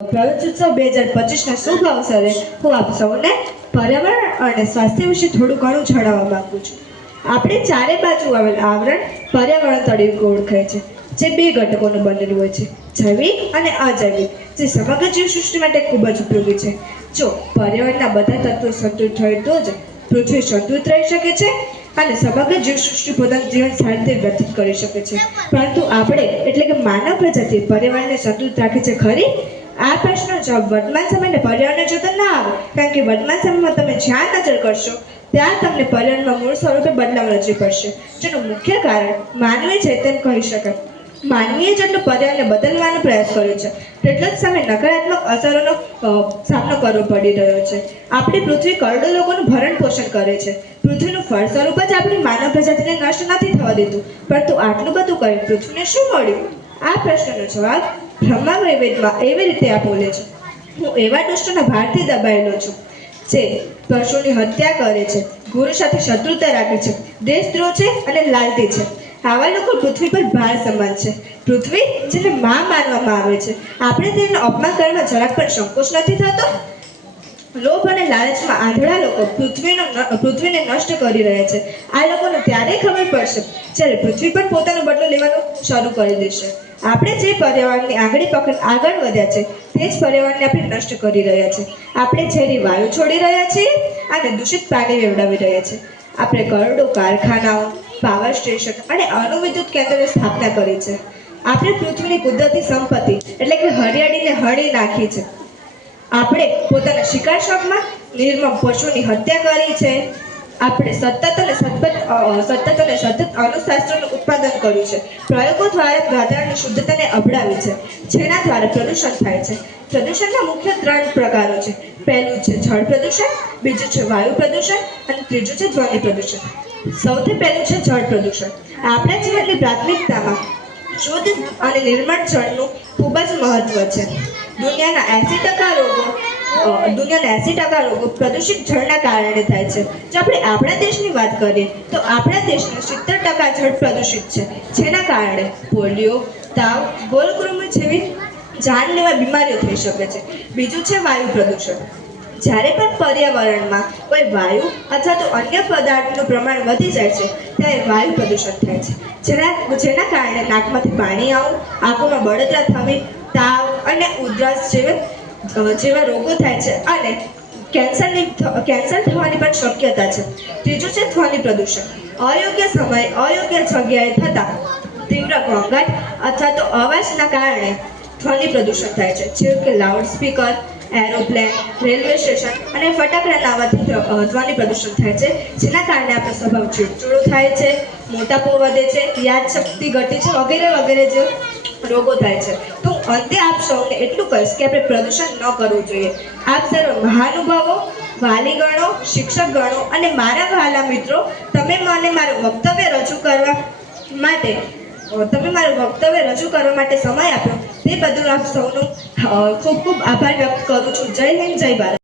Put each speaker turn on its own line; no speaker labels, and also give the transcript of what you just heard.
પ્રવેશોત્સવ બે હજાર પચીસના શુભ અવસરે હું આપ સૌને પર્યાવરણ અને સ્વાસ્થ્ય વિશે થોડું ઘણું જણાવવા માંગુ છું. આપણે ચારે બાજુ આવેલ આવરણ પર્યાવરણ તરીકે ઓળખાય છે, જે બે ઘટકોનું બનેલું હોય છે, જૈવિક અને અજૈવિક, જે સમગ્ર જીવસૃષ્ટિ માટે ખૂબ જ ઉપયોગી છે. જો પર્યાવરણના બધા તત્વો સંતુલિત હોય તો જ પૃથ્વી સંતુલિત રહી શકે છે અને સમગ્ર જીવસૃષ્ટિ પોતાનું જીવન સારી રીતે વ્યતીત કરી શકે છે. પરંતુ આપણે, એટલે કે માનવ પ્રજાતિ પર્યાવરણને સંતુલિત રાખે છે ખરી? આ પ્રશ્નનો જવાબ વર્તમાન સમયને પર્યાવરણને જોતા ના આવે, કારણ કે વર્તમાન સમયમાં તમે જ્યાં નજર કરશો, ત્યાં તમને પર્યાવરણમાં મૂળ સ્વરૂપે બદલાવ રજૂ કરશે જેનું મુખ્ય કારણ માનવી ચેતન કહી શકાય. માનવીએ જેટલું પર્યાવરણને બદલવાનો પ્રયાસ કર્યો છે, તેટલો જ સમય નકારાત્મક અસરોનો સામનો કરવો પડી રહ્યો છે. આપણી પૃથ્વી કરોડો લોકોનું ભરણ પોષણ કરે છે. પૃથ્વીનું ફળ સ્વરૂપ જ આપણી માનવ પ્રજાતિને નષ્ટ નથી થવા દીધું પરંતુ આટલું બધું કરી પૃથ્વીને શું મળ્યું? આ પ્રશ્નનો જવાબ બ્રહ્મા વૈવેદમાં એવી રીતે આપેલો છે. હું એવા દુષ્ટોના ભારથી દબાયેલો છું, જે પશુની હત્યા કરે છે, ગુરુ સાથે શત્રુતા રાખે છે, દેશદ્રોહ છે અને લાલટી છે. આવા લોકો પૃથ્વી પર ભાર સમાન છે. પૃથ્વી જેને માં માનવામાં આવે છે. આપણે તેનો અપમાન કરવામાં જરાક પણ સંકોચ નથી થતો? લોભ અને લાલચમાં આંધળા લોકો પૃથ્વીનો પૃથ્વીને નષ્ટ કરી રહ્યા છે. આ લોકોને ત્યારે ખબર પડશે જ્યારે પૃથ્વી પર પોતાનો બદલો લેવાનું શરૂ કરી દેશે. આપણે જે પર્યાવરણની આંગળી પકડ આગળ વધ્યા છે, તે જ પર્યાવરણને આપણે નષ્ટ કરી રહ્યા છે. આપણે ઝેરી વાયુ છોડી રહ્યા છીએ અને દૂષિત પાણી વેવડાવી રહ્યા છે આપણે કરોડો કારખાનાઓ પાવર સ્ટેશન અને અણુવિદ્યુત કેન્દ્રની સ્થાપના કરી છે. આપણે પૃથ્વીની કુદરતી સંપત્તિ, એટલે કે હરિયાળીને હળી નાખી છે. આપણે પોતાના શિકાર શોખમાં નિર્મમ પશુની હત્યા કરી છે. આપણે સતત અને સતત સતત અને સતત અણુશાસ્ત્રનું ઉત્પાદન કર્યું છે. પ્રયોગો દ્વારા વાતાવરણની શુદ્ધતાને અબડાવી છે. જેના દ્વારા પ્રદૂષણ થાય છે. પ્રદૂષણના મુખ્ય ત્રણ પ્રકારો છે. પહેલું છે જળ પ્રદૂષણ, બીજું છે વાયુ પ્રદૂષણ અને ત્રીજું છે ધ્વનિ પ્રદૂષણ. સૌથી પહેલું છે જળ પ્રદૂષણ. આપણા જીવનની પ્રાથમિકતામાં શુદ્ધ અને નિર્મળ જળનું ખૂબ જ મહત્વ છે. દુનિયાના એંસી ટકા રોગો દુનિયાના એંસી ટકા રોગો પ્રદૂષિત જળના કારણે થાય છે. જો આપણે આપણા દેશની વાત કરીએ, તો આપણા દેશનું સિત્તેર ટકા જળ પ્રદૂષિત છે. જેના કારણે પોલિયો, તાવ ગોલકૃમિ જેવી જાનલેવા બીમારીઓ થઈ શકે છે. બીજું છે વાયુ પ્રદૂષણ. જ્યારે પણ પર્યાવરણમાં કોઈ વાયુ અથવા તો અન્ય પદાર્થનું પ્રમાણ વધી જાય છે, ત્યારે વાયુ પ્રદૂષણ થાય છે. જેના જેના કારણે નાકમાંથી પાણી આવવું આંખોમાં બળતરા થવી, તાવ અને ઉધરસ જેવા જેવા રોગો થાય છે અને કેન્સરની કેન્સર થવાની પણ શક્યતા છે. ત્રીજું છે ધ્વનિ પ્રદૂષણ. અયોગ્ય સમયે, અયોગ્ય જગ્યાએ થતા તીવ્ર ઘોંઘાટ અથવા તો અવાજના કારણે ધ્વનિ પ્રદૂષણ થાય છે. જેમ કે loud speaker aeroplane railway station અને ફટાકડાના અ, ધ્વનિ પ્રદૂષણ થાય છે. જેના કારણે આપણો સ્વભાવ ચીડચીડો થાય છે મોટાપો વધે છે યાદશક્તિ ઘટે છે વગેરે વગેરે જે રોગો થાય છે. તો અંતે આપ સૌને એટલું કહીશ કે આપણે પ્રદૂષણ ન કરવું જોઈએ. આપ સર્વ મહાનુભાવો વાલીગણો શિક્ષકગણો અને મારા વહાલા મિત્રો તમે મને મારું વક્તવ્ય રજૂ કરવા માટે તમે મારું વક્તવ્ય રજૂ કરવા માટે સમય આપ્યો. તે બદલ આપ સૌનો ખૂબ ખૂબ આભાર વ્યક્ત કરું છું. જય હિન્દ જય ભારત.